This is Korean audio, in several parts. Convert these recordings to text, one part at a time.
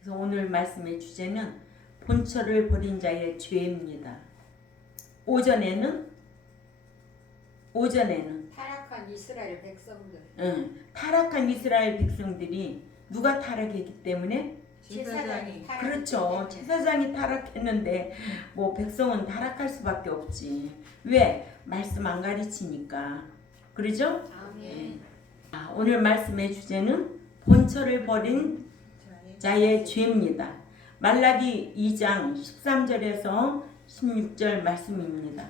그래서 오늘 말씀의 주제는 본처를 버린 자의 죄입니다. 오전에는 타락한 이스라엘 백성들. 타락한 이스라엘 백성들이 누가 타락했기 때문에? 제사장이 그렇죠. 제사장이 타락했는데 뭐 백성은 타락할 수밖에 없지. 왜? 말씀 안 가르치니까. 그러죠? 아멘. 오늘 말씀의 주제는 본처를 버린 자의 죄입니다. 말라기 2장 13절에서 16절 말씀입니다.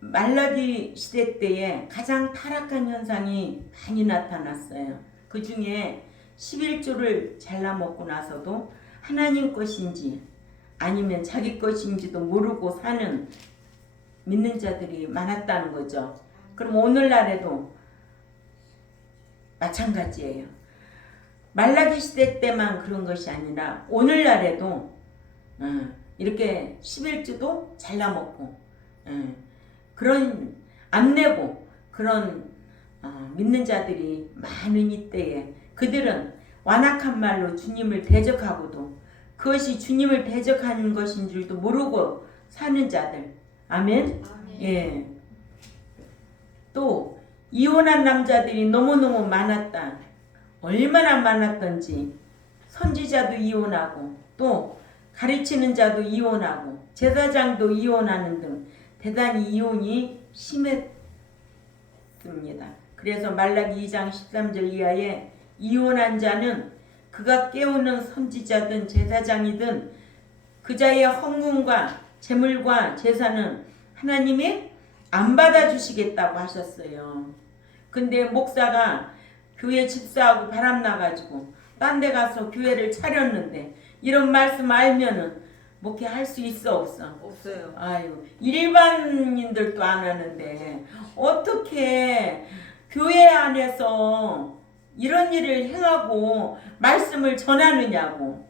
말라기 시대 때에 가장 타락한 현상이 많이 나타났어요. 그 중에 11조를 잘라 먹고 나서도 하나님 것인지 아니면 자기 것인지도 모르고 사는 믿는 자들이 많았다는 거죠. 그럼 오늘날에도 마찬가지예요. 말라기 시대 때만 그런 것이 아니라 오늘날에도 이렇게 11조도 잘라 먹고 그런 안 내고 그런 믿는 자들이 많은 이때에 그들은 완악한 말로 주님을 대적하고도 그것이 주님을 대적하는 것인 줄도 모르고 사는 자들. 아멘. 예. 또 이혼한 남자들이 너무너무 많았다. 얼마나 많았던지 선지자도 이혼하고 또 가르치는 자도 이혼하고 제사장도 이혼하는 등 대단히 이혼이 심했습니다. 그래서 말라기 2장 13절 이하에 이혼한 자는 그가 깨우는 선지자든 제사장이든 그 자의 헌금과 재물과 제사는 하나님이 안 받아주시겠다고 하셨어요. 근데 목사가 교회 집사하고 바람나가지고 딴 데 가서 교회를 차렸는데 이런 말씀 알면은 목회할 수 있어 없어? 없어요. 아유, 일반인들도 안 하는데 어떻게 교회 안에서 이런 일을 행하고 말씀을 전하느냐고.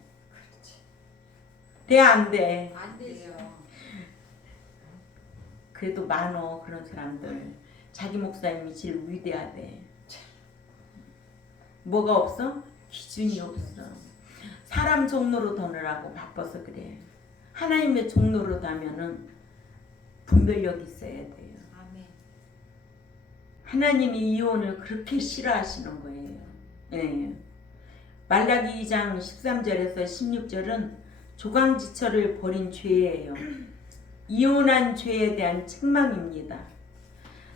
돼 안 돼? 안 되죠. 그래도 많어 그런 사람들. 자기 목사님이 제일 위대하대. 뭐가 없어? 기준이 없어. 사람 종로로 도느라고 바빠서 그래. 하나님의 종로로 가면은 분별력 있어야 돼요. 아멘. 하나님이 이혼을 그렇게 싫어하시는 거예요. 예. 말라기 2장 13절에서 16절은 조강지처를 벌인 죄예요. 이혼한 죄에 대한 책망입니다.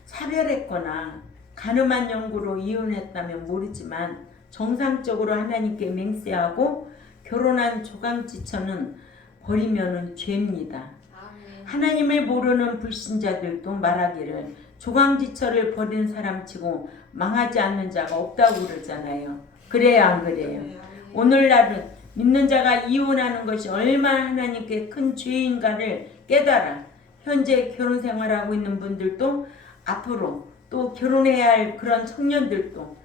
사별했거나 간음한 연고로 이혼했다면 모르지만 정상적으로 하나님께 맹세하고 결혼한 조강지처는 버리면은 죄입니다. 아멘. 하나님을 모르는 불신자들도 말하기를 조강지처를 버린 사람치고 망하지 않는 자가 없다고 그러잖아요. 그래요 안 그래요? 오늘날은 믿는 자가 이혼하는 것이 얼마나 하나님께 큰 죄인가를 깨달아 현재 결혼 생활하고 있는 분들도 앞으로 또 결혼해야 할 그런 청년들도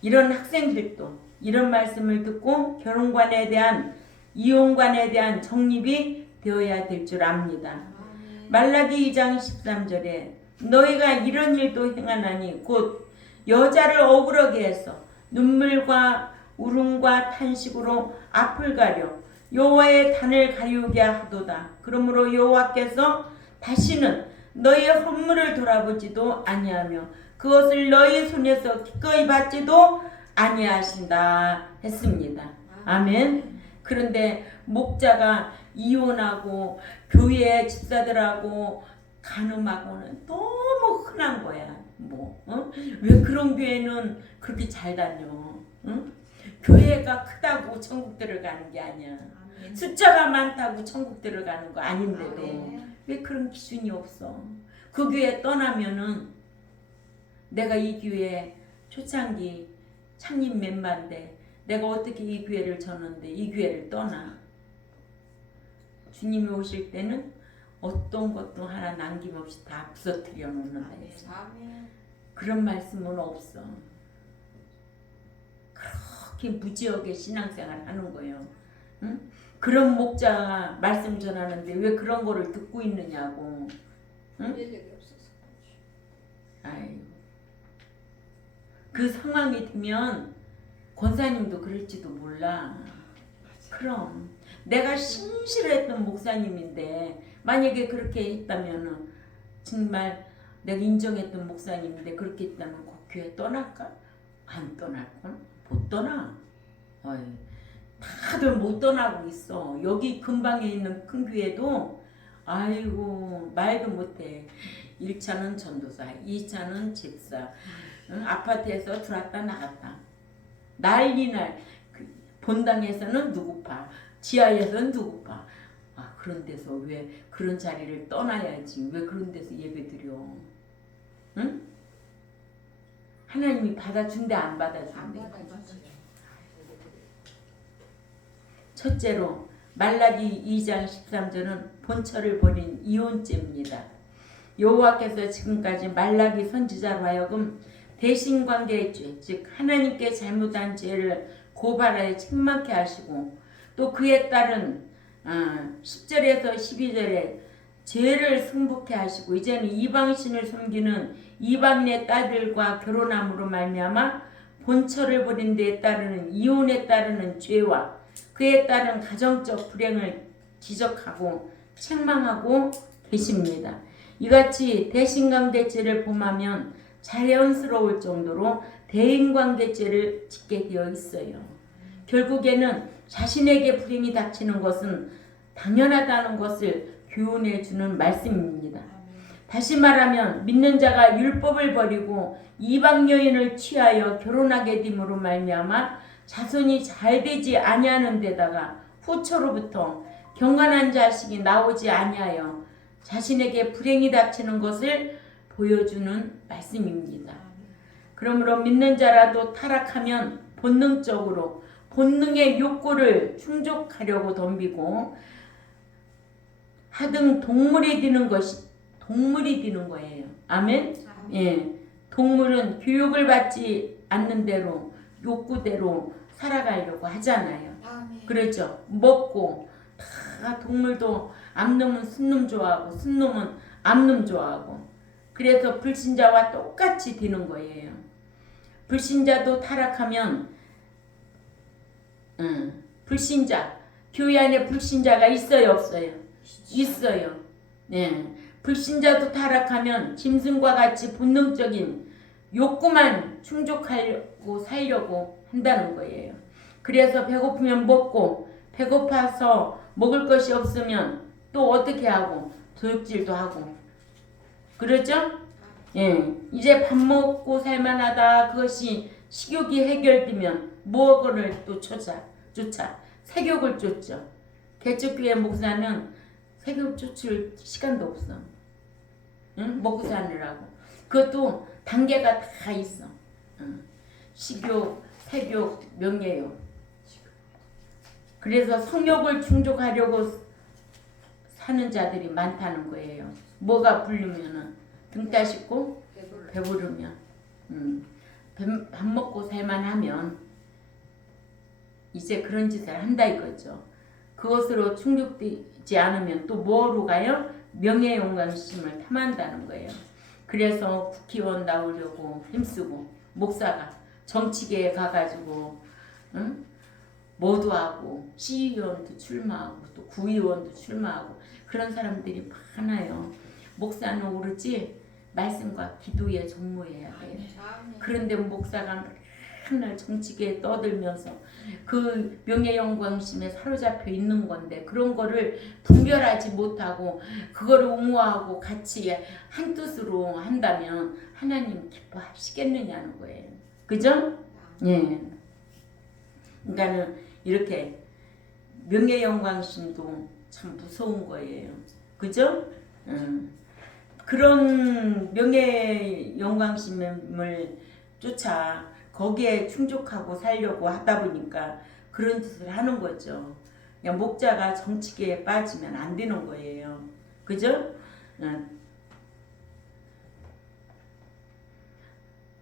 이런 학생들도 이런 말씀을 듣고 결혼관에 대한 이혼관에 대한 정립이 되어야 될 줄 압니다. 말라기 2장 13절에 너희가 이런 일도 행하나니 곧 여자를 억울하게 해서 눈물과 울음과 탄식으로 앞을 가려 여호와의 단을 가리우게 하도다. 그러므로 여호와께서 다시는 너희의 헌물을 돌아보지도 아니하며 그것을 너희 손에서 기꺼이 받지도 아니하신다 했습니다. 아멘. 그런데 목자가 이혼하고 교회 집사들하고 간음하고는 너무 흔한 거야. 왜 그런 교회는 그렇게 잘 다녀? 응? 교회가 크다고 천국 들어가는 게 아니야. 아멘. 숫자가 많다고 천국 들어가는 거 아닌데도 아멘. 왜 그런 기준이 없어? 그 교회 떠나면은 내가 이 교회 초창기 창립 멤버인데 내가 어떻게 이 교회를 졌는데 이 교회를 떠나? 주님이 오실 때는 어떤 것도 하나 남김없이 다 부서뜨려 놓는다 했어. 아멘. 그런 말씀은 없어. 그렇게 무지하게 신앙생활 하는 거예요. 응? 그런 목자가 말씀 전하는데 왜 그런 거를 듣고 있느냐고. 응? 인력이 없어서. 아이고. 그 상황이 되면 권사님도 그럴지도 몰라. 그럼 내가 신실했던 목사님인데 만약에 그렇게 했다면은 정말 내가 인정했던 목사님인데 그렇게 했다면 그 교회 떠날까? 안 떠날걸? 못 떠나. 어이, 다들 못 떠나고 있어. 여기 근방에 있는 큰 교회도 아이고 말도 못해. 1차는 전도사, 2차는 집사, 응? 아파트에서 들어왔다 나갔다. 난리날. 본당에서는 누구 파, 지하에서는 누구 파. 아, 그런 데서 왜 그런 자리를 떠나야지. 왜 그런 데서 예배 드려? 응? 하나님이 받아준대 안 받아준대? 첫째로 말라기 2장 13절은 본처를 버린 이혼죄입니다. 여호와께서 지금까지 말라기 선지자로 하여금 대신관계의 죄, 즉 하나님께 잘못한 죄를 고발하여 책망케 하시고 또 그에 따른 10절에서 12절에 죄를 승복케 하시고 이제는 이방신을 섬기는 이방인의 딸들과 결혼함으로 말미암아 본처를 버린 데에 따르는 이혼에 따르는 죄와 그에 따른 가정적 불행을 지적하고 책망하고 계십니다. 이같이 대신관계죄를 범하면 자연스러울 정도로 대인관계죄를 짓게 되어 있어요. 결국에는 자신에게 불행이 닥치는 것은 당연하다는 것을 교훈해 주는 말씀입니다. 다시 말하면 믿는 자가 율법을 버리고 이방 여인을 취하여 결혼하게 됨으로 말미암아 자손이 잘 되지 아니하는 데다가 후처로부터 경건한 자식이 나오지 아니하여 자신에게 불행이 닥치는 것을 보여주는 말씀입니다. 그러므로 믿는 자라도 타락하면 본능적으로 본능의 욕구를 충족하려고 덤비고 하등 동물이 되는 거예요. 아멘? 예. 동물은 교육을 받지 않는 대로 욕구대로 살아가려고 하잖아요. 그렇죠? 먹고 다 동물도 암놈은 순놈 좋아하고 순놈은 암놈 좋아하고 그래서 불신자와 똑같이 되는 거예요. 불신자도 타락하면 불신자 교회 안에 불신자가 있어요 없어요? 있어요. 네. 불신자도 타락하면 짐승과 같이 본능적인 욕구만 충족하려고 살려고 한다는 거예요. 그래서 배고프면 먹고 배고파서 먹을 것이 없으면 또 어떻게 하고 도둑질도 하고 그렇죠? 예, 이제 밥 먹고 살만하다 그것이 식욕이 해결되면 무엇을 또 쫓아 색욕을 쫓죠. 개척교회 목사는 색욕 쫓을 시간도 없어. 응? 먹고 사느라고. 그것도 단계가 다 있어. 식욕, 색욕, 명예욕. 그래서 성욕을 충족하려고 사는 자들이 많다는 거예요. 뭐가 부르면은 등 따숩고 배부르면 밥 먹고 살만하면 이제 그런 짓을 한다 이거죠. 그것으로 충족되지 않으면 또 뭐로 가요? 명예 영광심을 탐한다는 거예요. 그래서 국회의원 나오려고 힘쓰고 목사가 정치계에 가가지고 뭐도 하고 시의원도 출마하고 또 구의원도 출마하고 그런 사람들이 많아요. 목사는 오르지 말씀과 기도에 전무해야 돼요. 그런데 목사가 맨날 정치계에 떠들면서 그 명예영광심에 사로잡혀 있는 건데 그런 거를 분별하지 못하고 그거를 옹호하고 같이 한 뜻으로 한다면 하나님 기뻐하시겠느냐는 거예요. 그죠? 예. 그러니까는 이렇게 명예영광심도 참 무서운 거예요. 그죠? 그런 명예영광심을 쫓아 거기에 충족하고 살려고 하다 보니까 그런 짓을 하는 거죠. 그냥 목자가 정치계에 빠지면 안 되는 거예요. 그죠?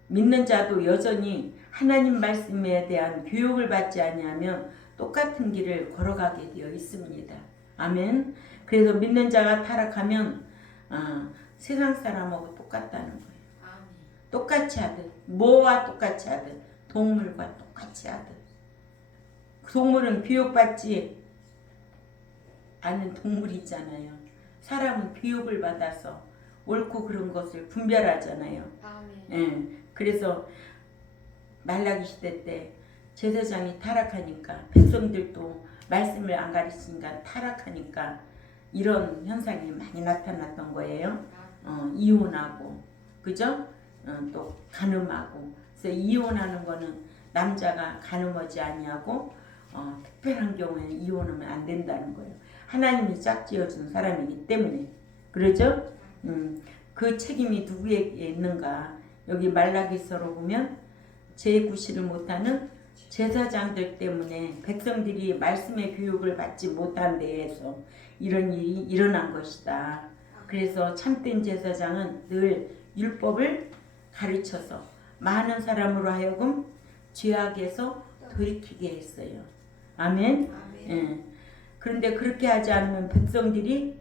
믿는 자도 여전히 하나님 말씀에 대한 교육을 받지 아니하면 똑같은 길을 걸어가게 되어 있습니다. 아멘. 그래서 믿는 자가 타락하면 세상 사람하고 똑같다는 거예요. 똑같이 하든 뭐와 똑같이 하든 동물과 똑같이 하듯. 동물은 교육받지 않은 동물이잖아요. 사람은 교육을 받아서 옳고 그른 것을 분별하잖아요. 아멘. 예, 그래서 말라기 시대 때 제사장이 타락하니까 백성들도 말씀을 안 가르치니까 타락하니까 이런 현상이 많이 나타났던 거예요. 이혼하고, 그죠? 또 간음하고. 그래서 이혼하는 거는 남자가 간음하지 아니하고 특별한 경우에는 이혼하면 안 된다는 거예요. 하나님이 짝지어준 사람이기 때문에. 그러죠? 그 책임이 누구에게 있는가? 여기 말라기서로 보면 제구실을 못하는 제사장들 때문에 백성들이 말씀의 교육을 받지 못한 데에서 이런 일이 일어난 것이다. 그래서 참된 제사장은 늘 율법을 가르쳐서 많은 사람으로 하여금 죄악에서 돌이키게 했어요. 아멘. 예. 그런데 그렇게 하지 않으면 백성들이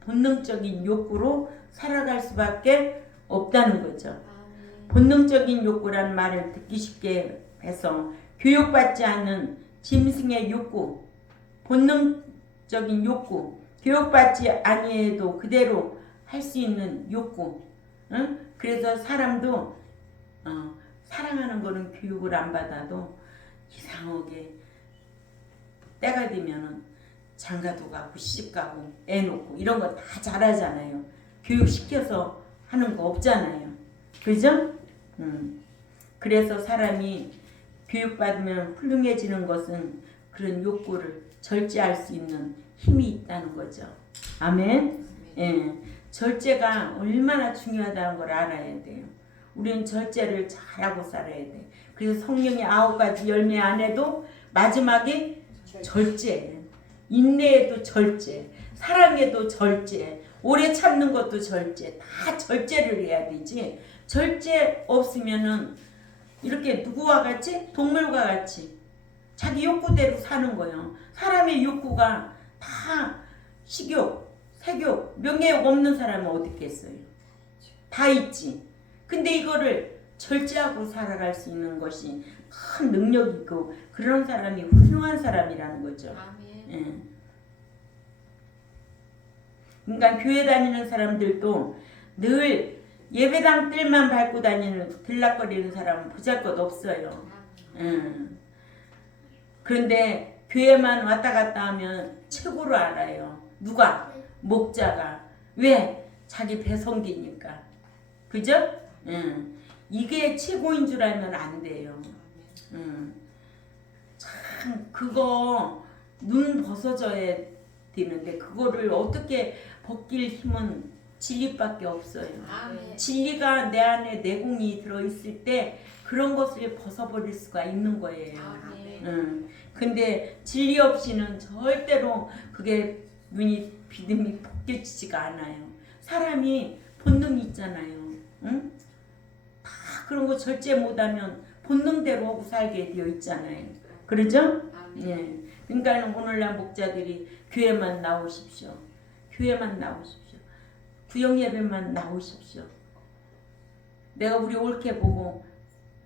본능적인 욕구로 살아갈 수밖에 없다는 거죠. 아멘. 본능적인 욕구라는 말을 듣기 쉽게 해서 교육받지 않는 짐승의 욕구, 본능적인 욕구, 교육받지 아니해도 그대로 할 수 있는 욕구. 응? 그래서 사람도 사랑하는 거는 교육을 안 받아도 이상하게 때가 되면은 장가도 가고 시집 가고 애 놓고 이런 거 다 잘하잖아요. 교육시켜서 하는 거 없잖아요. 그죠? 그래서 사람이 교육받으면 훌륭해지는 것은 그런 욕구를 절제할 수 있는 힘이 있다는 거죠. 아멘. 예, 절제가 얼마나 중요하다는 걸 알아야 돼요. 우리는 절제를 잘하고 살아야 돼. 그래서 성령의 9가지 열매 안에도 마지막에 절제, 인내에도 절제, 사랑에도 절제, 오래 참는 것도 절제, 다 절제를 해야 되지. 절제 없으면은 이렇게 누구와 같이? 동물과 같이 자기 욕구대로 사는 거예요. 사람의 욕구가 다 식욕, 색욕, 명예욕 없는 사람은 어디 있겠어요? 다 있지. 근데 이거를 절제하고 살아갈 수 있는 것이 큰 능력이 있고 그런 사람이 훌륭한 사람이라는 거죠. 아멘. 예. 그러니까 교회 다니는 사람들도 늘 예배당 뜰만 밟고 다니는 들락거리는 사람은 보잘것없어요. 그런데 교회만 왔다 갔다 하면 최고로 알아요. 누가? 목자가. 왜? 자기 배성기니까. 그죠? 이게 최고인 줄 알면 안 돼요. 참 그거 눈 벗어져야 되는데 그거를 어떻게 벗길 힘은 진리밖에 없어요. 아멘. 진리가 내 안에 내공이 들어있을 때 그런 것을 벗어버릴 수가 있는 거예요. 아멘. 근데 진리 없이는 절대로 그게 눈이 믿음이 벗겨지지가 않아요. 사람이 본능이 있잖아요. 응? 다 그런 거 절제 못하면 본능대로 하고 살게 되어 있잖아요. 그러죠? 아멘. 예. 그러니까 오늘날 목자들이 교회만 나오십시오. 교회만 나오십시오. 구역 예배만 나오십시오. 내가 우리 옳게 보고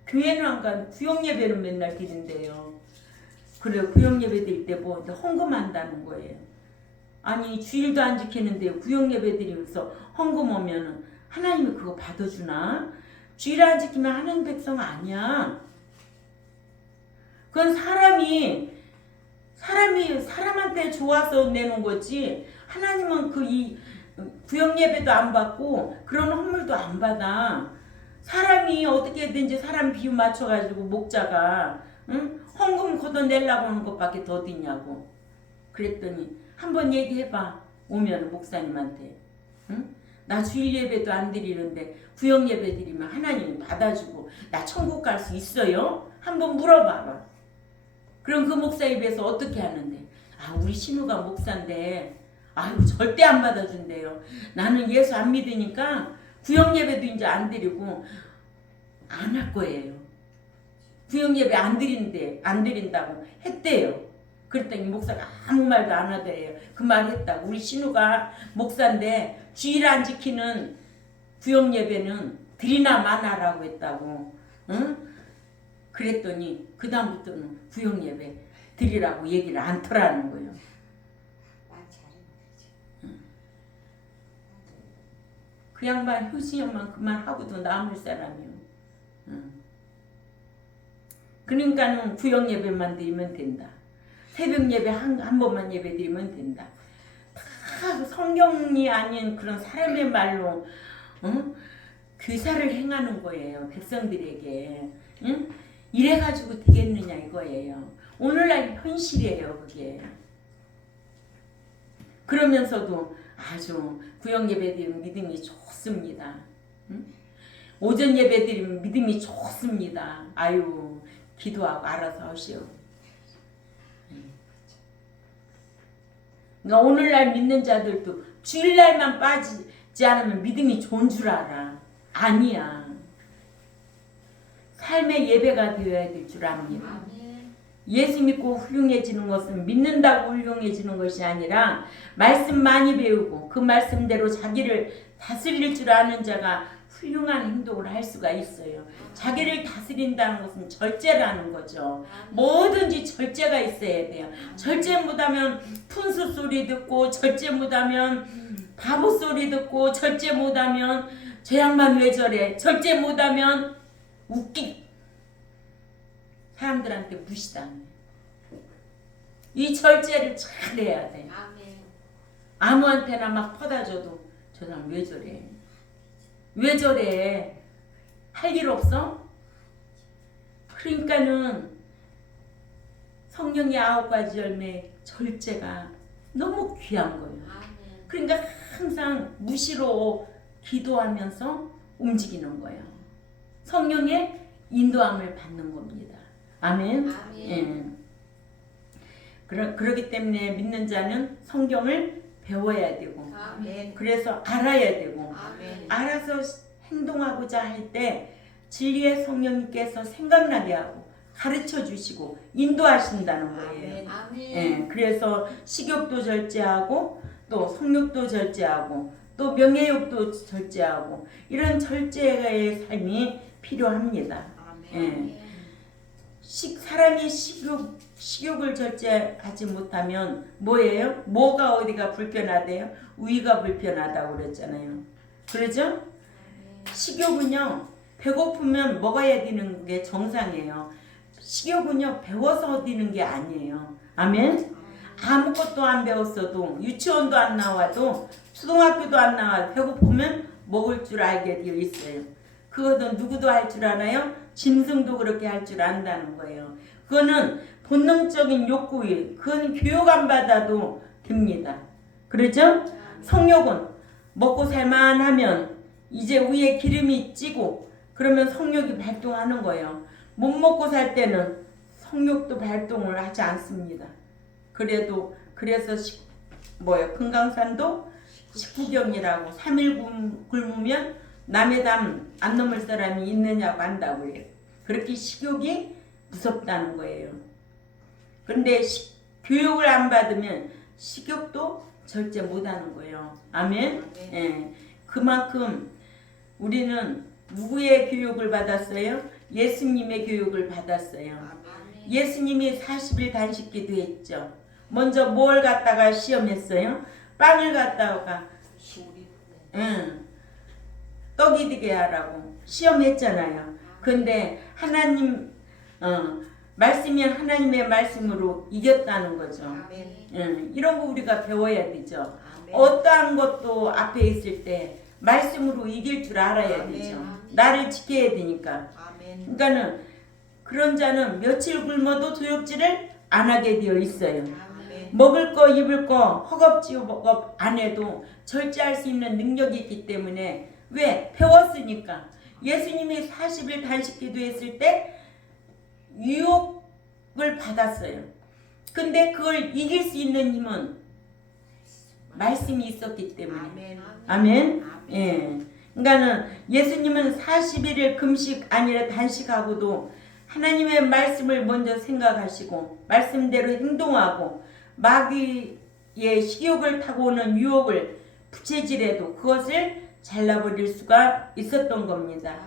교회는 안 가는 구역 예배는 맨날 드린대요. 그래 구역 예배 드릴 때 뭐 헌금한다는 거예요. 아니 주일도 안 지키는데 구역 예배 드리면서 헌금 오면은 하나님이 그거 받아주나? 주일 안 지키면 하나님 백성 아니야. 그건 사람한테 좋아서 내는 거지. 하나님은 이 구역 예배도 안 받고 그런 헌물도 안 받아. 사람이 어떻게든지 사람 비유 맞춰가지고 목자가 헌금 걷어내려고 하는 것밖에 더 어딨냐고. 그랬더니 한번 얘기해봐. 오면 목사님한테. 나 주일 예배도 안 드리는데 구역 예배 드리면 하나님 받아주고 나 천국 갈 수 있어요? 한번 물어봐봐. 그럼 그 목사 입에서 어떻게 하는데? 아 우리 신우가 목사인데 아유 절대 안 받아준대요. 나는 예수 안 믿으니까 구역 예배도 이제 안 드리고 안 할 거예요. 구역 예배 안 드린다고 했대요. 그랬더니 목사가 아무 말도 안 하더래요. 그 말 했다고. 우리 신우가 목사인데 주일 안 지키는 구역 예배는 드리나 마나라고 했다고. 응? 그랬더니 그 다음부터는 구역 예배 드리라고 얘기를 안 터라는 거예요. 말 잘해. 그 양반 효신형만 그만하고도 남을 사람이요. 그러니까는 구역 예배만 드리면 된다. 새벽 예배 한 번만 예배 드리면 된다. 다 성경이 아닌 그런 사람의 말로 교사를 행하는 거예요. 백성들에게. 응? 이래가지고 되겠느냐 이거예요. 오늘날 현실이에요. 그게. 그러면서도 아주 구역 예배 드리면 믿음이 좋습니다. 응? 오전 예배 드리면 믿음이 좋습니다. 아유 기도하고 알아서 하시오. 그러니까 오늘날 믿는 자들도 주일날만 빠지지 않으면 믿음이 좋은 줄 알아. 아니야. 삶의 예배가 되어야 될 줄 압니다. 아멘. 예수 믿고 훌륭해지는 것은 믿는다고 훌륭해지는 것이 아니라 말씀 많이 배우고 그 말씀대로 자기를 다스릴 줄 아는 자가 훌륭한 행동을 할 수가 있어요. 자기를 다스린다는 것은 절제라는 거죠. 뭐든지 절제가 있어야 돼요. 절제 못하면 푼수 소리 듣고, 절제 못하면 바보 소리 듣고, 절제 못하면 저 양반 왜 저래, 절제 못하면 사람들한테 무시당해. 이 절제를 잘 해야 돼. 아멘. 아무한테나 막 퍼다줘도 저 사람 왜 저래? 왜 저래? 할 일 없어? 그러니까는 성령의 9가지 열매 절제가 너무 귀한 거예요. 아멘. 그러니까 항상 무시로 기도하면서 움직이는 거예요. 성령의 인도함을 받는 겁니다. 아멘. 아멘. 예. 그렇기 때문에 믿는 자는 성경을 배워야 되고, 아멘. 그래서 알아야 되고, 아멘. 알아서 행동하고자 할 때 진리의 성령님께서 생각나게 하고 가르쳐 주시고 인도하신다는 거예요. 아멘. 예, 그래서 식욕도 절제하고 또 성욕도 절제하고 또 명예욕도 절제하고 이런 절제의 삶이 필요합니다. 예. 사람이 식욕을 절제하지 못하면 뭐예요? 뭐가 어디가 불편하대요? 위가 불편하다고 그랬잖아요. 그러죠? 식욕은요, 배고프면 먹어야 되는 게 정상이에요. 식욕은요, 배워서 얻는 게 아니에요. 아멘? 아무것도 안 배웠어도, 유치원도 안 나와도, 초등학교도 안 나와도 배고프면 먹을 줄 알게 되어 있어요. 그것은 누구도 할 줄 알아요? 짐승도 그렇게 할 줄 안다는 거예요. 그거는 본능적인 욕구예요. 그건 교육 안 받아도 됩니다. 그렇죠? 성욕은 먹고 살만하면 이제 위에 기름이 찌고 그러면 성욕이 발동하는 거예요. 못 먹고 살 때는 성욕도 발동을 하지 않습니다. 그래서 금강산도 식후경이라고 3일 굶으면 남의 담 안 넘을 사람이 있느냐고 한다고 해요. 그렇게 식욕이 무섭다는 거예요. 그런데 교육을 안 받으면 식욕도 절제 못하는 거예요. 아멘. 예. 그만큼 우리는 누구의 교육을 받았어요? 예수님의 교육을 받았어요. 예수님이 40일 단식 기도했죠. 먼저 뭘 갖다가 시험했어요? 빵을 갖다가 떡이 되게 하라고 시험했잖아요. 근데 하나님 말씀이 하나님의 말씀으로 이겼다는 거죠. 이런 거 우리가 배워야 되죠. 어떠한 것도 앞에 있을 때 말씀으로 이길 줄 알아야 되죠. 나를 지켜야 되니까. 그러니까는 그런 자는 며칠 굶어도 도둑질을 안 하게 되어 있어요. 먹을 거 입을 거 허겁지겁 안 해도 절제할 수 있는 능력이 있기 때문에 왜? 배웠으니까. 예수님이 40일 단식 기도했을 때 유혹을 받았어요. 근데 그걸 이길 수 있는 힘은 말씀이 있었기 때문에. 아멘. 예. 그러니까는 예수님은 40일을 금식 아니라 단식하고도 하나님의 말씀을 먼저 생각하시고 말씀대로 행동하고 마귀의 식욕을 타고 오는 유혹을 부채질해도 그것을 잘라버릴 수가 있었던 겁니다.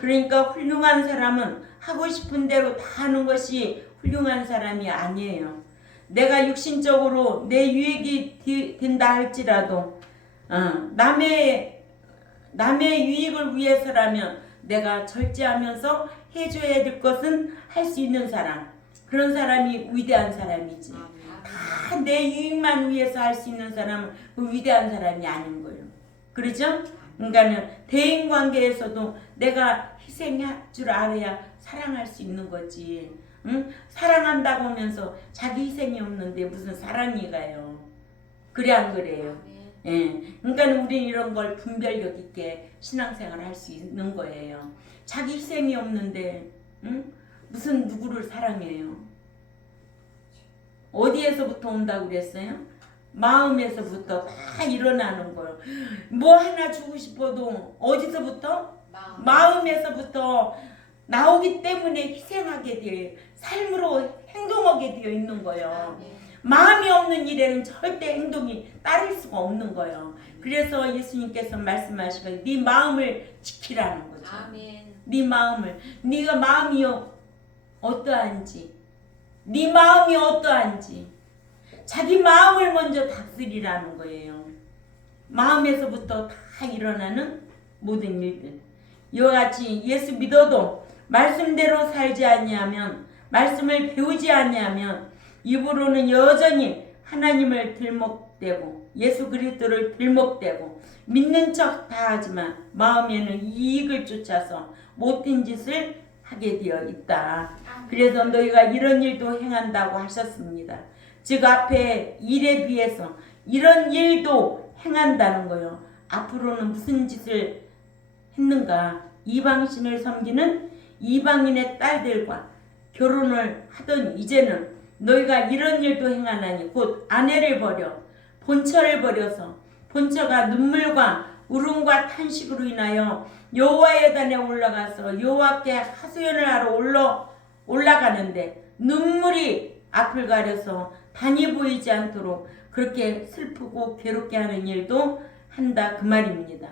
그러니까 훌륭한 사람은 하고 싶은 대로 다 하는 것이 훌륭한 사람이 아니에요. 내가 육신적으로 내 유익이 된다 할지라도 남의 유익을 위해서라면 내가 절제하면서 해줘야 될 것은 할 수 있는 사람, 그런 사람이 위대한 사람이지. 다 내 유익만 위해서 할 수 있는 사람은 그 위대한 사람이 아닌 거예요. 그렇죠? 그러니까는 대인 관계에서도 내가 희생할 줄 알아야 사랑할 수 있는 거지. 응? 사랑한다고 하면서 자기 희생이 없는데 무슨 사랑이 가요. 그래 안 그래요? 예. 그러니까 우리는 이런 걸 분별력 있게 신앙생활을 할 수 있는 거예요. 자기 희생이 없는데 무슨 누구를 사랑해요? 어디에서부터 온다고 그랬어요? 마음에서부터 다 일어나는 거예요. 뭐 하나 주고 싶어도 어디서부터? 마음에서부터 나오기 때문에 희생하게 돼요. 삶으로 행동하게 되어 있는 거예요. 마음이 없는 일에는 절대 행동이 따를 수가 없는 거예요. 그래서 예수님께서 말씀하시고 네 마음을 지키라는 거죠. 네 마음을, 네가 마음이 어떠한지, 네 마음이 어떠한지 자기 마음을 먼저 다스리라는 거예요. 마음에서부터 다 일어나는 모든 일들. 이와 같이 예수 믿어도 말씀대로 살지 아니하면, 말씀을 배우지 아니하면 입으로는 여전히 하나님을 들먹대고 예수 그리스도를 들먹대고 믿는 척 다 하지만 마음에는 이익을 쫓아서 못된 짓을 하게 되어 있다. 그래서 너희가 이런 일도 행한다고 하셨습니다. 즉 앞에 일에 비해서 이런 일도 행한다는 거예요. 앞으로는 무슨 짓을 했는가? 이방신을 섬기는 이방인의 딸들과 결혼을 하던 이제는 너희가 이런 일도 행하나니 곧 아내를 버려 본처를 버려서 본처가 눈물과 울음과 탄식으로 인하여 여호와의 단에 올라가서 여호와께 하소연을 하러 올라가는데 눈물이 앞을 가려서 단이 보이지 않도록 그렇게 슬프고 괴롭게 하는 일도 한다 그 말입니다.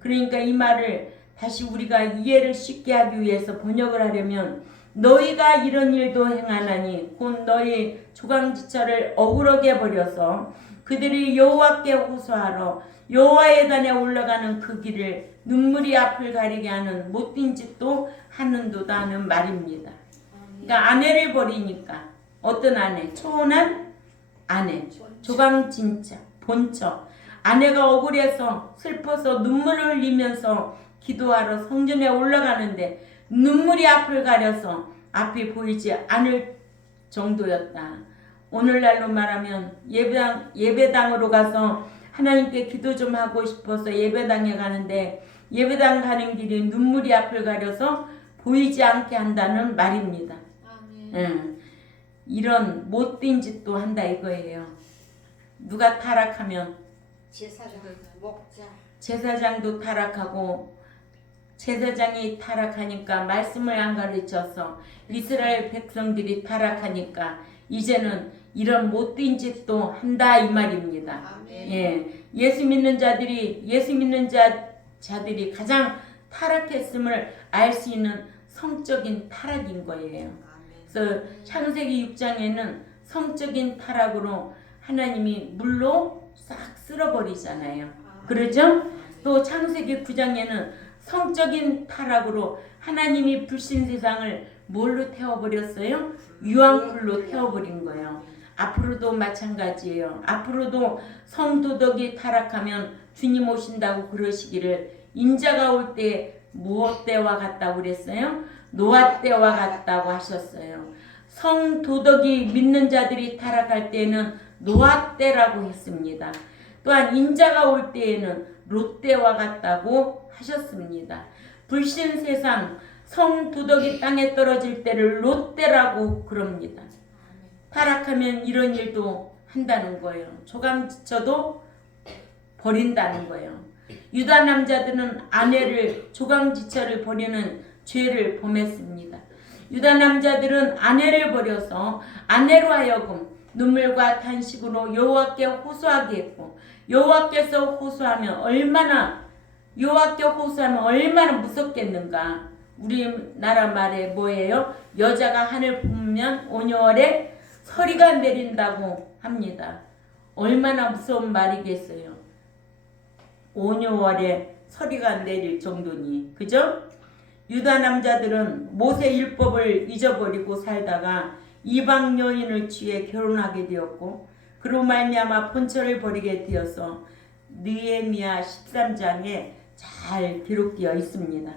그러니까 이 말을 다시 우리가 이해를 쉽게 하기 위해서 번역을 하려면 너희가 이런 일도 행하나니 곧 너희 조강지처를 억울하게 버려서 그들이 여호와께 호소하러 여호와의 단에 올라가는 그 길을 눈물이 앞을 가리게 하는 못된 짓도 하는도다 하는 말입니다. 그러니까 아내를 버리니까 어떤 아내? 초혼한 아내, 조강진짜, 본처. 아내가 억울해서 슬퍼서 눈물을 흘리면서 기도하러 성전에 올라가는데 눈물이 앞을 가려서 앞이 보이지 않을 정도였다. 오늘날로 말하면 예배당으로 가서 하나님께 기도 좀 하고 싶어서 예배당에 가는데 예배당 가는 길이 눈물이 앞을 가려서 보이지 않게 한다는 말입니다. 이런 못된 짓도 한다 이거예요. 누가 타락하면 제사장, 목자, 제사장도 타락하고 제사장이 타락하니까 말씀을 안 가르쳐서 이스라엘 백성들이 타락하니까 이제는 이런 못된 짓도 한다 이 말입니다. 예, 예수 믿는 자들이 가장 타락했음을 알 수 있는 성적인 타락인 거예요. 그래서 창세기 6장에는 성적인 타락으로 하나님이 물로 싹 쓸어버리잖아요. 그러죠? 또 창세기 9장에는 성적인 타락으로 하나님이 불신 세상을 뭘로 태워버렸어요? 유황불로 태워버린 거예요. 앞으로도 마찬가지예요. 앞으로도 성도덕이 타락하면 주님 오신다고 그러시기를 인자가 올 때 무엇 때와 같다고 그랬어요? 노아 때와 같다고 하셨어요. 성도덕이 믿는 자들이 타락할 때는 노아 때라고 했습니다. 또한 인자가 올 때에는 롯 때와 같다고 하셨습니다. 불신 세상 성도덕이 땅에 떨어질 때를 롯 때라고 그럽니다. 타락하면 이런 일도 한다는 거예요. 조강지처도 버린다는 거예요. 유다 남자들은 아내를 조강지처를 버리는 죄를 범했습니다. 유다 남자들은 아내를 버려서 아내로 하여금 눈물과 탄식으로 여호와께 호소하게 했고 여호와께 호소하면 얼마나 무섭겠는가. 우리나라 말에 뭐예요? 여자가 하늘 보면 온여월에 서리가 내린다고 합니다. 얼마나 무서운 말이겠어요. 온여월에 서리가 내릴 정도니, 그죠? 유다 남자들은 모세 율법을 잊어버리고 살다가 이방 여인을 취해 결혼하게 되었고, 그로 말미암아 본처를 버리게 되어서 느헤미야 13장에 잘 기록되어 있습니다.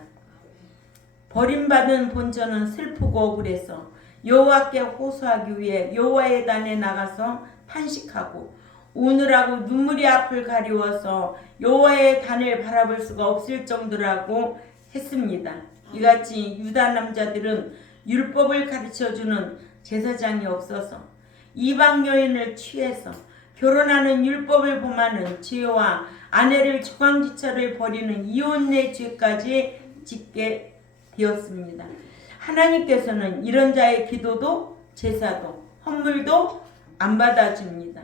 버림받은 본처는 슬프고 억울해서 여호와께 호소하기 위해 여호와의 단에 나가서 탄식하고 우느라고 눈물이 앞을 가리워서 여호와의 단을 바라볼 수가 없을 정도라고 했습니다. 이같이 유다 남자들은 율법을 가르쳐주는 제사장이 없어서 이방 여인을 취해서 결혼하는 율법을 범하는 죄와 아내를 주광지처를 벌이는 이혼의 죄까지 짓게 되었습니다. 하나님께서는 이런 자의 기도도 제사도 헌물도 안 받아줍니다.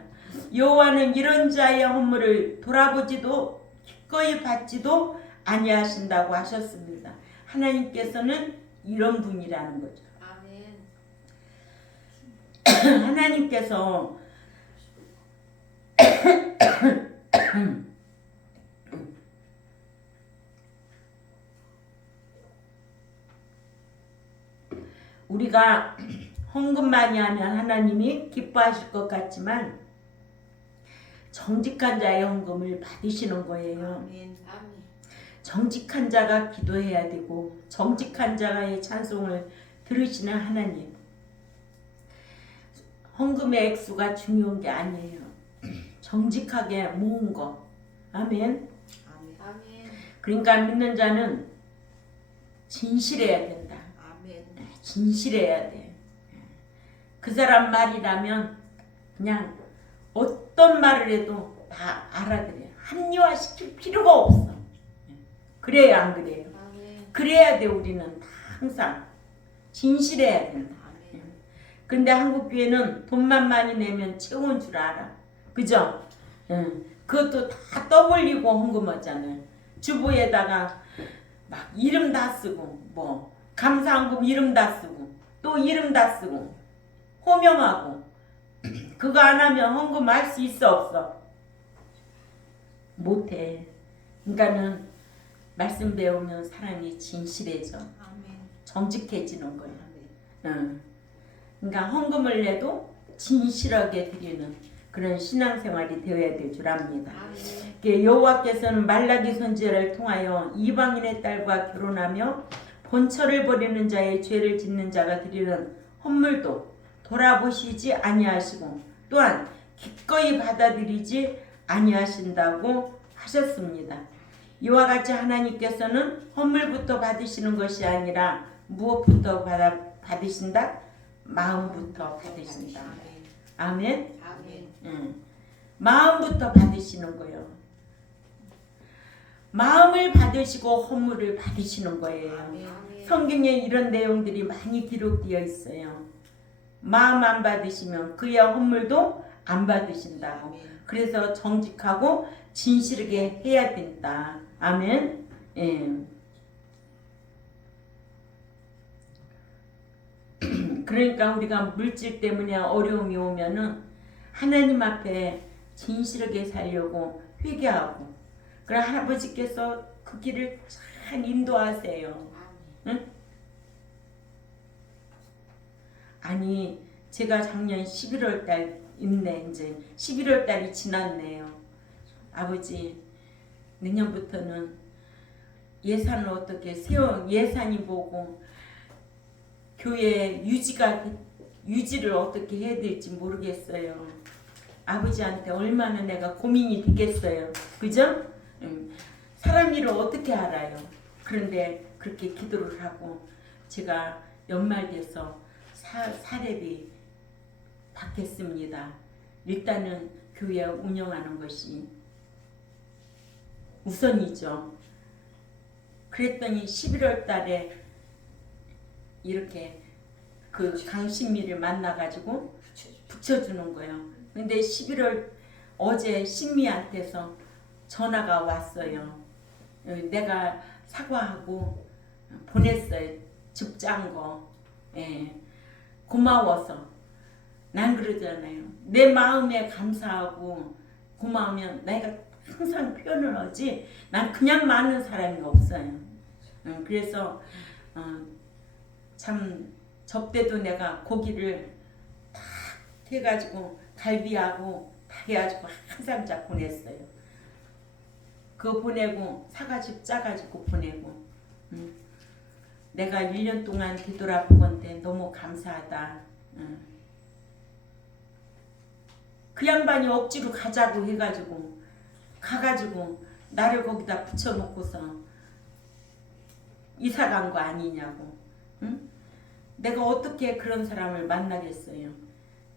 여호와는 이런 자의 헌물을 돌아보지도 기꺼이 받지도 아니하신다고 하셨습니다. 하나님께서는 이런 분이라는 거죠. 아멘. 하나님께서 우리가 헌금 많이 하면 하나님이 기뻐하실 것 같지만 정직한 자의 헌금을 받으시는 거예요. 아멘. 아멘. 정직한 자가 기도해야 되고 정직한 자의 찬송을 들으시는 하나님. 헌금의 액수가 중요한 게 아니에요. 정직하게 모은 거. 아멘. 아멘. 아멘. 그러니까 믿는 자는 진실해야 된다. 아멘. 진실해야 돼. 그 사람 말이라면 그냥 어떤 말을 해도 다 알아들어요. 합리화시킬 필요가 없어. 그래요, 안 그래요? 아멘. 그래야 돼. 우리는 다 항상 진실해야 된다. 아멘. 근데 한국 교회는 돈만 많이 내면 채운 줄 알아. 그죠? 그것도 다 떠벌리고 헌금하잖아요. 주보에다가 막 이름 다 쓰고 뭐 감사헌금 이름 다 쓰고 또 이름 다 쓰고 호명하고 그거 안 하면 헌금할 수 있어 없어? 못해. 그러니까는 말씀 배우면 사람이 진실해져. 아멘. 정직해지는 거야. 아멘. 그러니까 헌금을 내도 진실하게 드리는 그런 신앙생활이 되어야 될 줄 압니다. 아멘. 여호와께서는 말라기 선지자를 통하여 이방인의 딸과 결혼하며 본처를 버리는 자의 죄를 짓는 자가 드리는 헌물도 돌아보시지 아니하시고 또한 기꺼이 받아들이지 아니하신다고 하셨습니다. 이와 같이 하나님께서는 헌물부터 받으시는 것이 아니라 무엇부터 받으신다? 마음부터 받으신다. 아멘. 아멘. 마음부터 받으시는 거예요. 마음을 받으시고 헌물을 받으시는 거예요. 아멘. 성경에 이런 내용들이 많이 기록되어 있어요. 마음 안 받으시면 그의 헌물도 안 받으신다고. 아멘. 그래서 정직하고 진실하게 해야 된다. 아멘. 예. 그러니까 우리가 물질 때문에 어려움이 오면은 하나님 앞에 진실하게 살려고 회개하고, 그럼 할아버지께서 그 길을 잘 인도하세요. 응? 아니 제가 작년 11월 달인데 이제 11월 달이 지났네요. 아버지 내년부터는 예산을 어떻게 예산이 보고 교회 유지를 어떻게 해야 될지 모르겠어요. 아버지한테 얼마나 내가 고민이 되겠어요. 그죠? 사람 일을 어떻게 알아요. 그런데 그렇게 기도를 하고 제가 연말 돼서 사례비 받겠습니다. 일단은 교회 운영하는 것이 우선이죠. 그랬더니 11월 달에 이렇게 그 강신미를 만나가지고 붙여주는 거예요. 근데 11월 어제 신미한테서 전화가 왔어요. 내가 사과하고 보냈어요. 집 짠 거. 예. 고마워서. 난 그러잖아요. 내 마음에 감사하고 고마우면 내가 항상 표현을 하지 난 그냥 많은 사람이 없어요. 그래서 참 접대도 내가 고기를 다 해가지고 갈비하고 다 해가지고 항상 자 보냈어요. 그거 보내고 사과즙 짜가지고 보내고 내가 1년 동안 뒤돌아보건대 너무 감사하다. 그 양반이 억지로 가자고 해가지고 가가지고 나를 거기다 붙여놓고서 이사 간 거 아니냐고. 응? 내가 어떻게 그런 사람을 만나겠어요.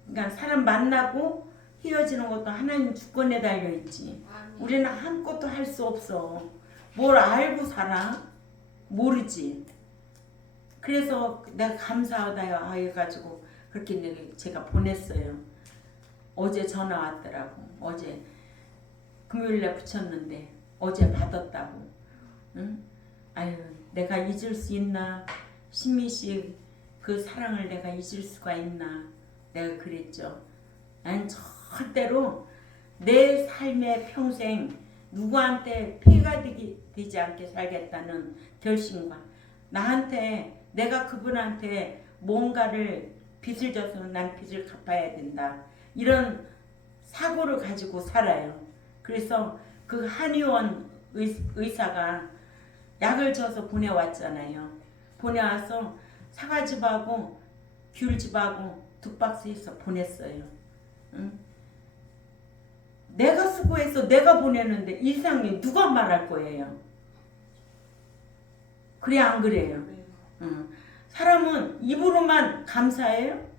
그러니까 사람 만나고 헤어지는 것도 하나님 주권에 달려있지. 우리는 아무것도 할 수 없어. 뭘 알고 살아? 모르지. 그래서 내가 감사하다 해가지고 그렇게 제가 보냈어요. 어제 전화 왔더라고. 어제 금요일에 붙였는데 어제 받았다고. 응? 아유 내가 잊을 수 있나? 신미씨 그 사랑을 내가 잊을 수가 있나? 내가 그랬죠. 난 절대로 내 삶의 평생 누구한테 피해가 되지 않게 살겠다는 결심과 나한테 내가 그분한테 뭔가를 빚을 져서 난 빚을 갚아야 된다. 이런 사고를 가지고 살아요. 그래서 그 한의원 의사가 약을 줘서 보내왔잖아요. 보내와서 사과즙하고 귤즙하고 2박스에서 보냈어요. 응? 내가 수고해서 내가 보내는데 이상이 누가 말할 거예요? 그래 안 그래요? 응. 사람은 입으로만 감사해요?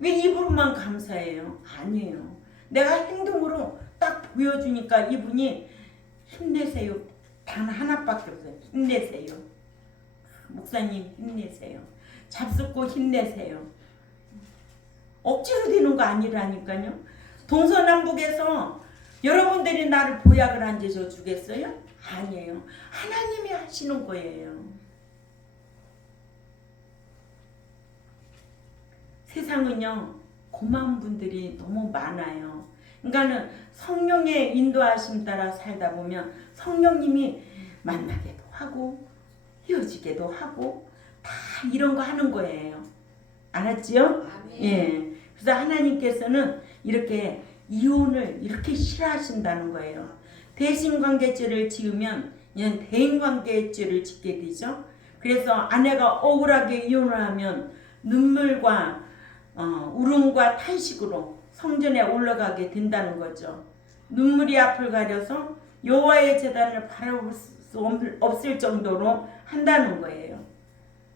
왜 입으로만 감사해요? 아니에요. 내가 행동으로 딱 보여주니까 이분이 힘내세요. 단 하나밖에 없어요. 힘내세요. 목사님 힘내세요. 잡숫고 힘내세요. 억지로 되는 거 아니라니까요. 동서남북에서 여러분들이 나를 보약을 안 제줘 주겠어요? 아니에요. 하나님이 하시는 거예요. 세상은요 고마운 분들이 너무 많아요. 그러니까는 성령의 인도하심 따라 살다 보면 성령님이 만나게도 하고 헤어지게도 하고 다 이런 거 하는 거예요. 알았지요? 예. 그래서 하나님께서는 이렇게 이혼을 이렇게 싫어하신다는 거예요. 대신관계죄를 지으면 이런 대인관계죄를 짓게 되죠. 그래서 아내가 억울하게 이혼을 하면 눈물과 울음과 탄식으로 성전에 올라가게 된다는 거죠. 눈물이 앞을 가려서 여호와의 제단을 바라볼 수 없을 정도로 한다는 거예요.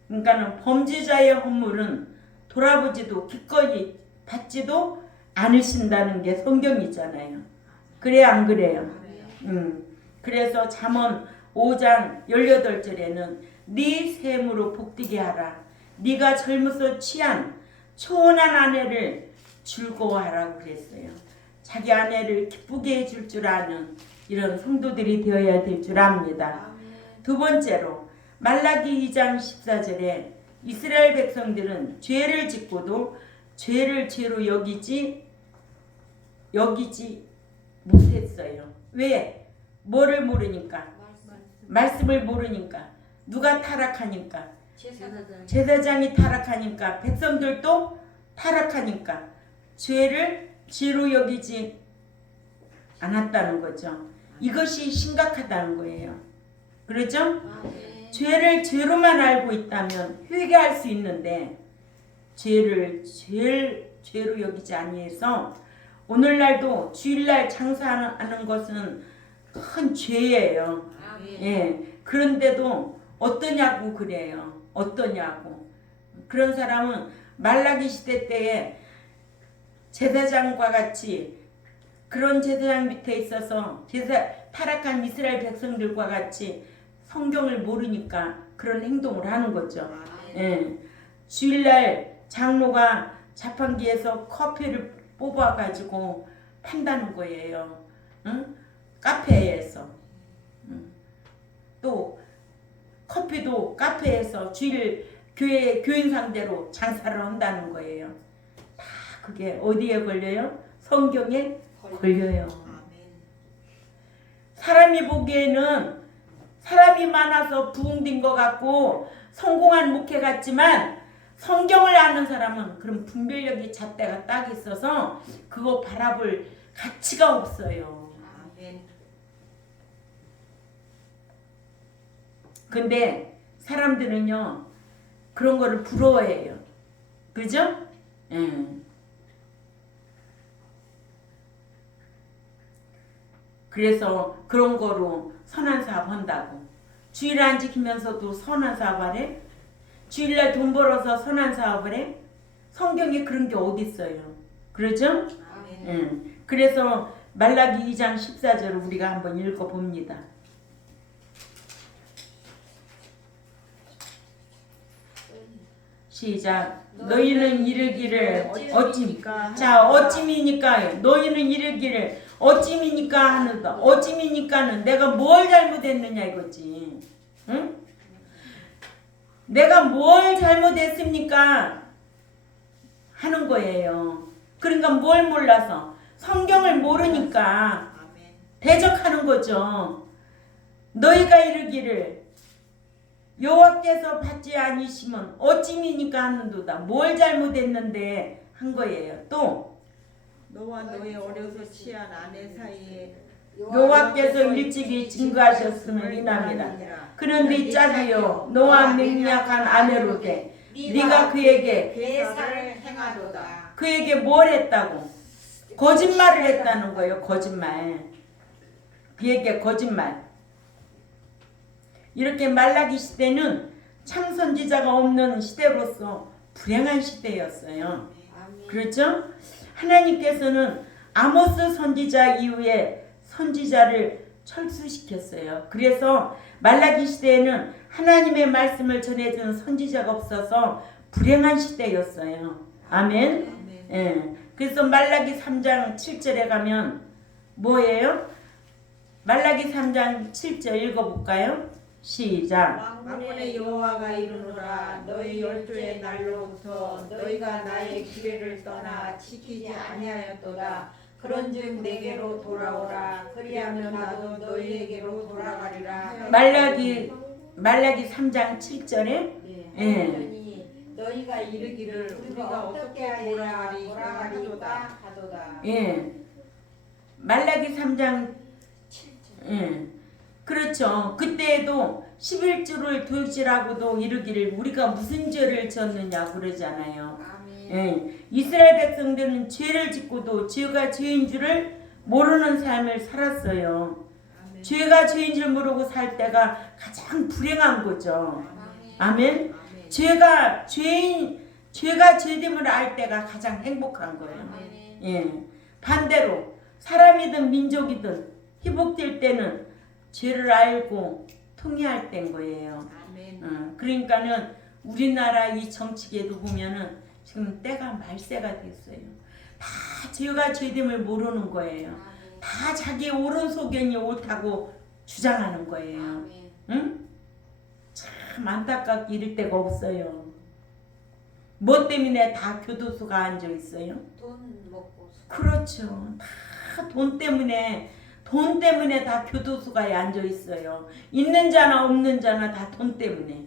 그러니까는 범죄자의 허물은 돌아보지도 기꺼이 받지도 않으신다는 게 성경이잖아요. 그래 안 그래요? 그래서 잠언 5장 18절에는 네 셈으로 복되게 하라. 네가 젊어서 취한 초혼한 아내를 즐거워하라고 그랬어요. 자기 아내를 기쁘게 해줄 줄 아는 이런 성도들이 되어야 될 줄 압니다. 두 번째로 말라기 2장 14절에 이스라엘 백성들은 죄를 짓고도 죄를 죄로 여기지 못했어요. 왜? 뭐를 모르니까. 말씀을 모르니까. 누가 타락하니까. 제사장이 타락하니까. 백성들도 타락하니까. 죄를 죄로 여기지 않았다는 거죠. 이것이 심각하다는 거예요. 그렇죠? 죄를 죄로만 알고 있다면 회개할 수 있는데 죄를 죄로 여기지 아니해서 오늘날도 주일날 장사하는 것은 큰 죄예요. 예. 그런데도 어떠냐고 그래요. 어떠냐고. 그런 사람은 말라기 시대 때에 제사장과 같이 그런 제사장 밑에 있어서 타락한 이스라엘 백성들과 같이 성경을 모르니까 그런 행동을 하는 거죠. 예. 주일날 장로가 자판기에서 커피를 뽑아가지고 판다는 거예요. 응? 카페에서. 또 커피도 카페에서 주일 교회 교인 상대로 장사를 한다는 거예요. 다 그게 어디에 걸려요? 성경에 걸려요. 사람이 보기에는 사람이 많아서 부흥된 것 같고 성공한 목회 같지만 성경을 아는 사람은 그런 분별력이 잣대가 딱 있어서 그거 바라볼 가치가 없어요. 근데 사람들은요 그런 거를 부러워해요. 그죠? 그래서 그런 거로 선한 사업 한다고. 주일 안 지키면서도 선한 사업 하래? 주일날 돈 벌어서 선한 사업을 해? 성경에 그런 게 어디 있어요? 그러죠? 그래서 말라기 2장 14절을 우리가 한번 읽어봅니다. 시작. 너희는 이르기를 어찌미니까. 자, 어찌미니까. 너희는 이르기를 어찌미니까 하는다. 어찌미니까는 내가 뭘 잘못했느냐 이거지. 응? 내가 뭘 잘못했습니까? 하는 거예요. 그러니까 뭘 몰라서 성경을 모르니까 대적하는 거죠. 너희가 이르기를 여호와께서 받지 아니시면 어찌미니까 하는도다. 뭘 잘못했는데 한 거예요. 또 너와 너의 어려서 취한 아내 사이에 여호와께서 일찍이 증거하셨음을 인함이라. 그는 네 짝이요 너와 맹약한 아내로되 네가 그에게 괴사를 행하도다. 그에게 뭘 했다고? 거짓말을 했다는 거예요. 거짓말. 그에게 거짓말. 이렇게 말라기 시대는 참 선지자가 없는 시대로서 불행한 시대였어요. 그렇죠? 하나님께서는 아모스 선지자 이후에 선지자를 철수시켰어요. 그래서 말라기 시대에는 하나님의 말씀을 전해주는 선지자가 없어서 불행한 시대였어요. 아멘. 예. 그래서 말라기 3장 7절에 가면 뭐예요? 말라기 3장 7절 읽어볼까요? 시작. 만군의 여호와가 이르노라 너희 열조의 날로부터 너희가 나의 규례를 떠나 지키지 아니하였도다. 그런즉 내게로 돌아오라. 그리하면 나도 너희에게로 돌아가리라. 말라기 3장 7절에 너희가 이르기를 우리가 어떻게 돌아가리까 하도다. 말라기 3장 그렇죠. 그때에도 11조를 도지라고도 이르기를 우리가 무슨 죄를 지었느냐 그러잖아요. 이스라엘 백성들은 죄를 짓고도 죄가 죄인 줄을 모르는 삶을 살았어요. 죄가 죄인 줄 모르고 살 때가 가장 불행한 거죠. 아멘. 죄가 죄됨을 알 때가 가장 행복한 거예요. 반대로 사람이든 민족이든 회복될 때는 죄를 알고 통회할 때인 거예요. 그러니까는 우리나라 이 정치계도 보면은 지금 때가 말세가 됐어요. 다 죄가 죄됨을 모르는 거예요. 다 자기 옳은 소견이 옳다고 주장하는 거예요. 응? 참 안타깝게 이럴 데가 없어요. 뭐 때문에 다 교도소가 앉아 있어요? 돈 먹고. 그렇죠. 다 돈 때문에 다 교도소가에 앉아 있어요. 있는 자나 없는 자나 다 돈 때문에.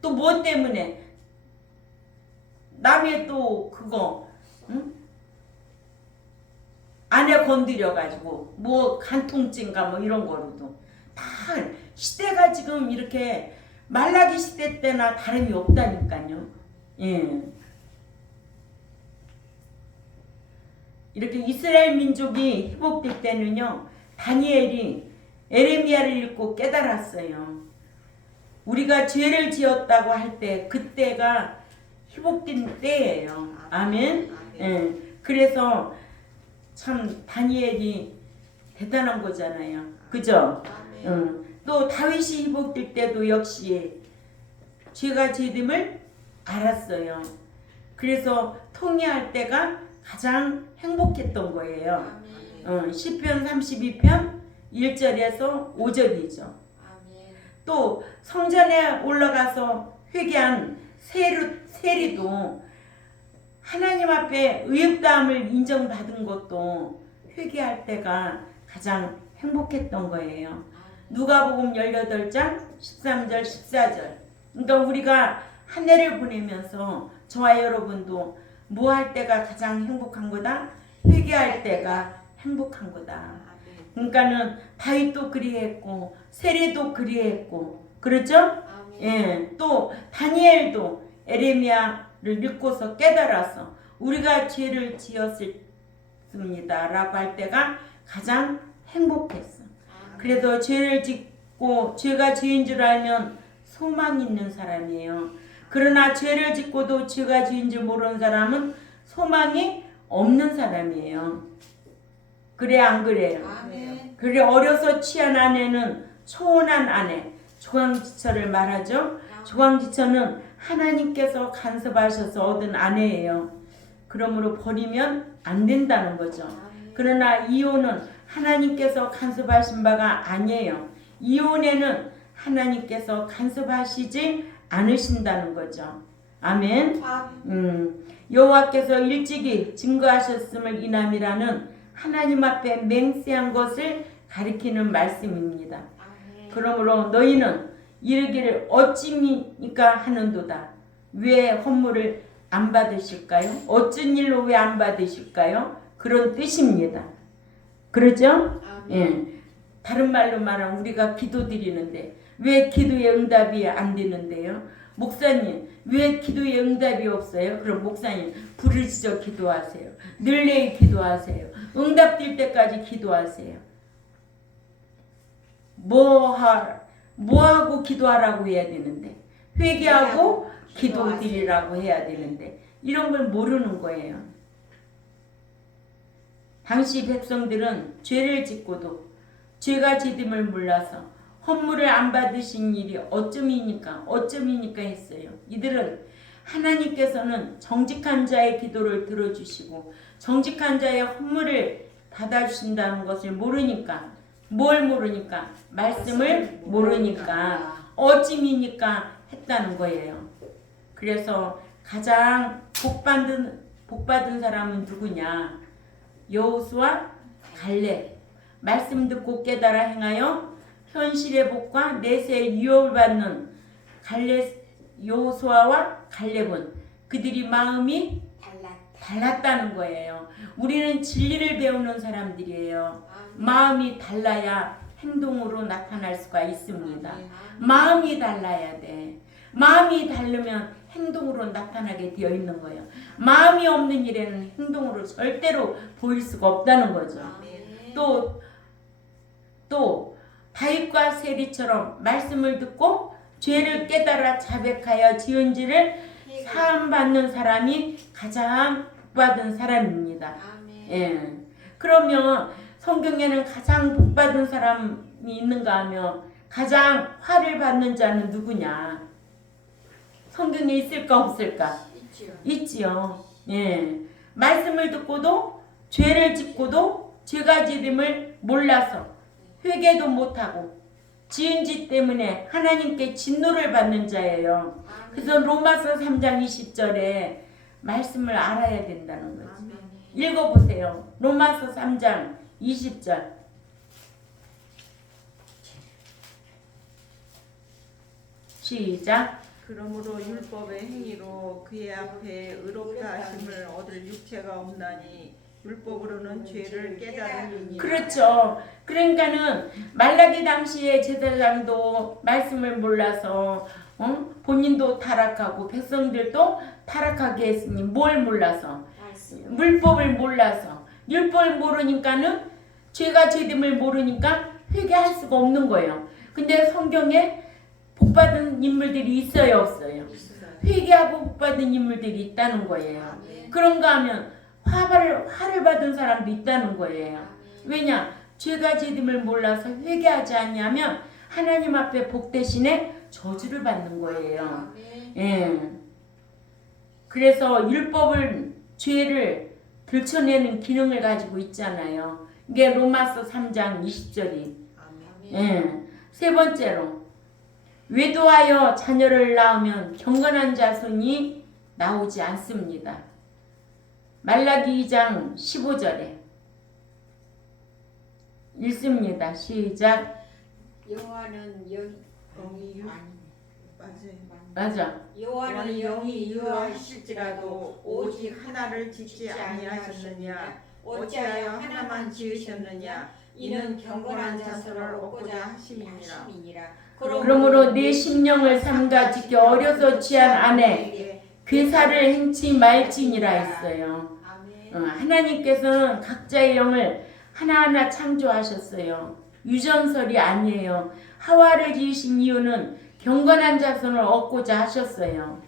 또 뭐 때문에? 남의 또 그거 응? 아내 건드려가지고 뭐 간통증가 뭐 이런 거로도 다 시대가 지금 이렇게 말라기 시대 때나 다름이 없다니까요. 이렇게 이스라엘 민족이 회복될 때는요, 다니엘이 에레미야를 읽고 깨달았어요. 우리가 죄를 지었다고 할 때 그때가 회복된 때예요. 아멘. 그래서 참 다니엘이 대단한 거잖아요. 그죠? 또 다윗이 회복될 때도 역시 죄가 죄됨을 알았어요. 그래서 통회할 때가 가장 행복했던 거예요. 시편 32편 1절에서 5절이죠. 또 성전에 올라가서 회개한 세리도 하나님 앞에 의롭다함을 인정받은 것도 회개할 때가 가장 행복했던 거예요. 누가복음 18장 13절 14절. 그러니까 우리가 한 해를 보내면서 저와 여러분도 뭐 할 때가 가장 행복한 거다? 회개할 때가 행복한 거다. 그러니까는 다윗도 그리했고 세리도 그리했고 그렇죠? 예, 또 다니엘도 에레미야를 읽고서 깨달아서 우리가 죄를 지었습니다라고 할 때가 가장 행복했어. 그래도 죄를 짓고 죄가 죄인 줄 알면 소망 있는 사람이에요. 그러나 죄를 짓고도 죄가 죄인 줄 모르는 사람은 소망이 없는 사람이에요. 그래 안 그래요? 그래 어려서 취한 아내는 초혼한 아내 조강지처를 말하죠. 조강지처는 하나님께서 간섭하셔서 얻은 아내예요. 그러므로 버리면 안 된다는 거죠. 그러나 이혼은 하나님께서 간섭하신 바가 아니에요. 이혼에는 하나님께서 간섭하시지 않으신다는 거죠. 아멘. 여호와께서 일찍이 증거하셨음을 인함이라는 하나님 앞에 맹세한 것을 가리키는 말씀입니다. 그러므로 너희는 이르기를 어찌니까 하는도다. 왜 헌물을 안 받으실까요? 어쩐 일로 왜 안 받으실까요? 그런 뜻입니다. 그렇죠? 예. 다른 말로 말하면 우리가 기도드리는데 왜 기도의 응답이 안 되는데요? 목사님 왜 기도의 응답이 없어요? 그럼 목사님 부르짖어 기도하세요. 늘레이 기도하세요. 응답될 때까지 기도하세요. 뭐하고 기도하라고 해야 되는데 회개하고 기도드리라고 해야 되는데 이런 걸 모르는 거예요. 당시 백성들은 죄를 짓고도 죄가 죄됨을 몰라서 헌물을 안 받으신 일이 어쩜이니까 했어요. 이들은 하나님께서는 정직한 자의 기도를 들어주시고 정직한 자의 헌물을 받아주신다는 것을 모르니까 뭘 모르니까 말씀을 모르니까 어찌미니까 했다는 거예요. 그래서 가장 복받은 사람은 누구냐? 여호수아 갈렙. 말씀 듣고 깨달아 행하여 현실의 복과 내세의 유업을 받는 여호수아와 갈렙은 그들이 마음이 달랐다는 거예요. 우리는 진리를 배우는 사람들이에요. 마음이 달라야 행동으로 나타날 수가 있습니다. 마음이 달라야 돼. 마음이 다르면 행동으로 나타나게 되어 있는 거예요. 마음이 없는 일에는 행동으로 절대로 보일 수가 없다는 거죠. 또 다윗과 세리처럼 말씀을 듣고 죄를 깨달아 자백하여 지은 죄를 사함받는 사람이 가장 복받은 사람입니다. 예. 그러면 성경에는 가장 복받은 사람이 있는가 하면 가장 화를 받는 자는 누구냐? 성경에 있을까 없을까? 있지요. 예. 말씀을 듣고도 죄를 짓고도 죄가 지름을 몰라서 회개도 못하고 지은 짓 때문에 하나님께 진노를 받는 자예요. 그래서 로마서 3장 20절에 말씀을 알아야 된다는 거지. 읽어보세요. 로마서 3장 20절. 시작. 그러므로 율법의 행위로 그의 앞에 의롭다 하심을 얻을 육체가 없나니 율법으로는 죄를 깨달음이니라. 그렇죠. 그러니까는 말라기 당시에 제사장도 말씀을 몰라서 본인도 타락하고 백성들도 타락하게 했으니 뭘 몰라서? 율법을 몰라서. 율법을 모르니까는 죄가 죄됨을 모르니까 회개할 수가 없는 거예요. 근데 성경에 복받은 인물들이 있어요 없어요? 회개하고 복받은 인물들이 있다는 거예요. 그런가 하면 화를 받은 사람도 있다는 거예요. 왜냐? 죄가 죄됨을 몰라서 회개하지 않냐면 하나님 앞에 복 대신에 저주를 받는 거예요. 예. 그래서 율법은 죄를 들춰내는 기능을 가지고 있잖아요. 이게 로마서 3장 20절이. 예. 세 번째로 외도하여 자녀를 낳으면 경건한 자손이 나오지 않습니다. 말라기 2장 15절에 읽습니다. 시작. 여호와는 영이 맞아요. 맞아. 여호와는 영이 유하실지라도 오직 하나를 짓지 아니하셨느냐 어찌하여 하나만 지으셨느냐 이는 경건한 자손을 얻고자 하심이니라. 그러므로 내 심령을 삼가 지켜 어려서 취한 아내 괴사를 행치 말지니라 했어요. 아멘. 하나님께서는 각자의 영을 하나하나 창조하셨어요. 유전설이 아니에요. 하와를 지으신 이유는 경건한 자손을 얻고자 하셨어요.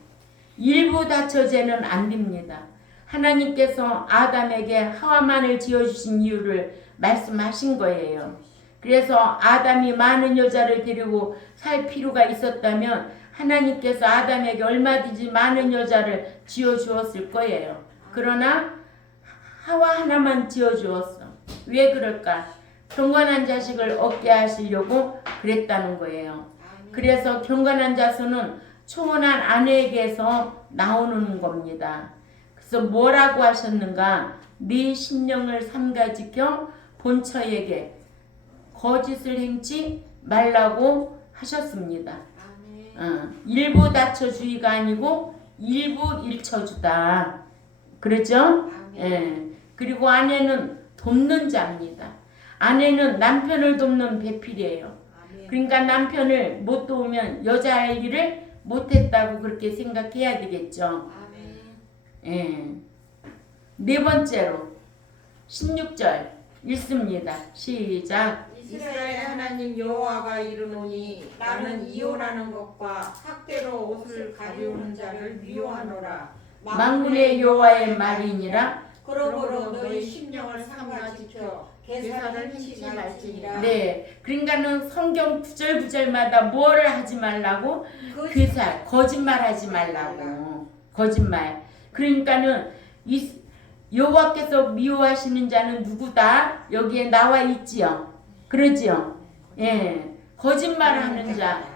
일부 다처제는 안 됩니다. 하나님께서 아담에게 하와만을 지어주신 이유를 말씀하신 거예요. 그래서 아담이 많은 여자를 데리고 살 필요가 있었다면 하나님께서 아담에게 얼마든지 많은 여자를 지어주었을 거예요. 그러나 하와 하나만 지어주었어. 왜 그럴까? 경건한 자식을 얻게 하시려고 그랬다는 거예요. 그래서 경건한 자손은 초혼한 아내에게서 나오는 겁니다. 그래서 뭐라고 하셨는가? 네 심령을 삼가 지켜 본처에게 거짓을 행치 말라고 하셨습니다. 일부 다처주의가 아니고 일부 일처주다. 그렇죠? 예. 그리고 아내는 돕는 자입니다. 아내는 남편을 돕는 배필이에요. 그러니까 남편을 못 도우면 여자 할 일을 못했다고 그렇게 생각해야 되겠죠. 예. 네 번째로 16절 읽습니다. 시작. 이스라엘 하나님 여호와가 이르노니 나는 이혼하는 것과 학대로 옷을 가리우는 자를 미워하노라. 만군의 여호와의 말이니라. 그러므로 너희 심령을 삼가 지켜 계사를 행치 말지니라. 네, 그러니까는 성경 구절구절마다 뭐를 하지 말라고? 괴사, 거짓말하지 말라고. 거짓말. 그러니까는 여호와께서 미워하시는 자는 누구다? 여기에 나와 있지요. 그러지요. 예, 거짓말하는 자,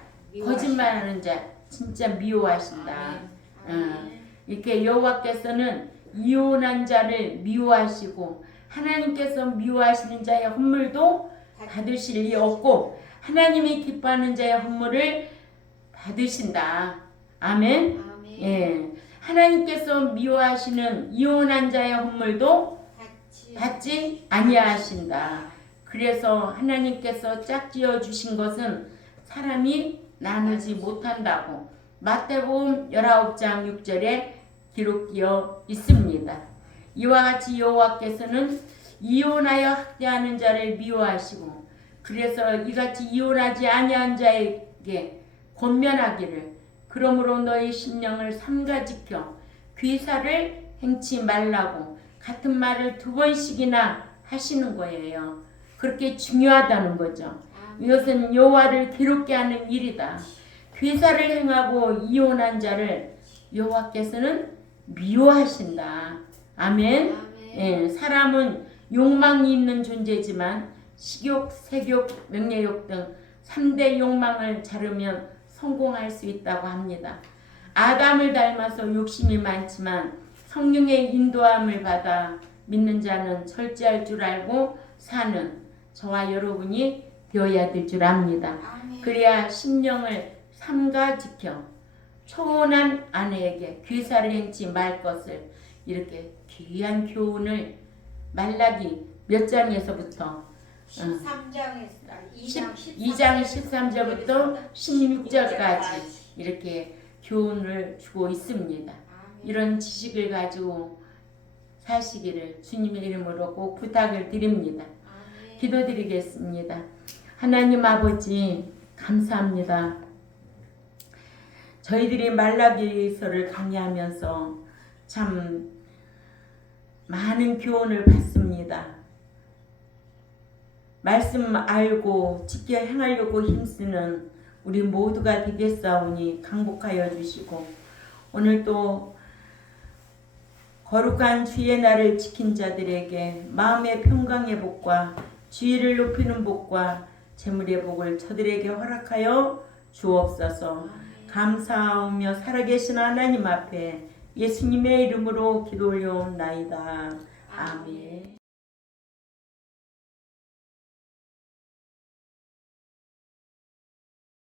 거짓말하는 자 진짜 미워하신다. 이렇게 여호와께서는 이혼한 자를 미워하시고 하나님께서 미워하시는 자의 헌물도 받으실 리 없고 하나님이 기뻐하는 자의 헌물을 받으신다. 아멘. 예, 하나님께서 미워하시는 이혼한 자의 헌물도 받지 아니하신다. 그래서 하나님께서 짝지어 주신 것은 사람이 나누지 못한다고 마태복음 19장 6절에 기록되어 있습니다. 이와 같이 여호와께서는 이혼하여 학대하는 자를 미워하시고 그래서 이같이 이혼하지 아니한 자에게 권면하기를 그러므로 너희 심령을 삼가 지켜 괴사를 행치 말라고 같은 말을 두 번씩이나 하시는 거예요. 그렇게 중요하다는 거죠. 이것은 여호와를 괴롭게 하는 일이다. 괴사를 행하고 이혼한 자를 여호와께서는 미워하신다. 아멘. 예, 사람은 욕망이 있는 존재지만 식욕, 색욕, 명예욕 등 3대 욕망을 자르면 성공할 수 있다고 합니다. 아담을 닮아서 욕심이 많지만 성령의 인도함을 받아 믿는 자는 절제할 줄 알고 사는 저와 여러분이 되어야 될 줄 압니다. 그래야 심령을 삼가 지켜 초혼한 아내에게 괴사를 행치 말 것을 이렇게 귀한 교훈을 말라기 몇 장에서부터 2장 13절부터 16절까지 이렇게 교훈을 주고 있습니다. 이런 지식을 가지고 사시기를 주님의 이름으로 꼭 부탁을 드립니다. 기도드리겠습니다. 하나님 아버지 감사합니다. 저희들이 말라기서를 강의하면서 참 많은 교훈을 받습니다. 말씀 알고 지켜 행하려고 힘쓰는 우리 모두가 되겠사오니 강복하여 주시고 오늘 또 거룩한 주의 날을 지킨 자들에게 마음의 평강의 복과 주의를 높이는 복과 재물의 복을 저들에게 허락하여 주옵소서. 감사하며 살아계신 하나님 앞에 예수님의 이름으로 기도 올려옵나이다. 아멘.